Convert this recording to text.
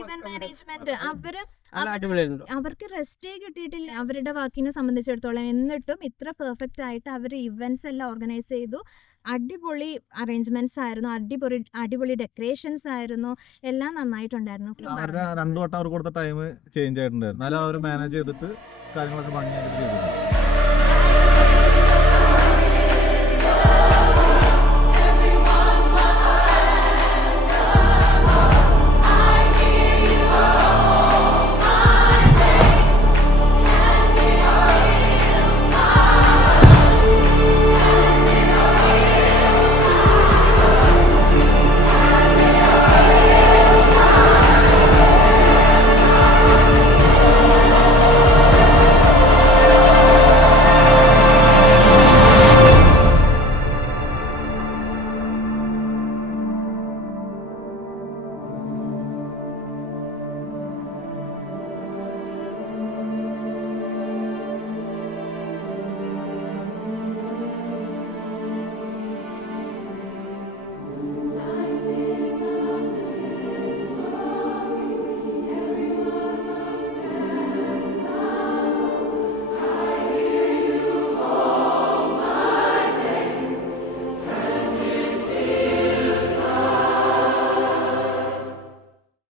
Event management അവർക്ക് റെസ്റ്റേ കിട്ടിയിട്ടില്ല അവരുടെ വർക്കിനെ സംബന്ധിച്ചിടത്തോളം. എന്നിട്ടും ഇത്ര പെർഫെക്റ്റ് ആയിട്ട് അവർ ഇവന്റ്സ് എല്ലാം ഓർഗനൈസ് ചെയ്തു. അടിപൊളി അറേഞ്ച്മെന്റ്സ് ആയിരുന്നു, അടിപൊളി ഡെക്കറേഷൻസ് ആയിരുന്നു, എല്ലാം നന്നായിട്ടുണ്ടായിരുന്നു. 2 വട്ടം അവർ കൊടുത്ത ടൈം ചേഞ്ച് ആയിട്ടുണ്ടായിരുന്നു, എന്നാലും അവർ മാനേജ് ചെയ്തിട്ട് കാര്യങ്ങളൊക്കെ ഭംഗിയായിട്ട് ചെയ്തിട്ടുണ്ട്.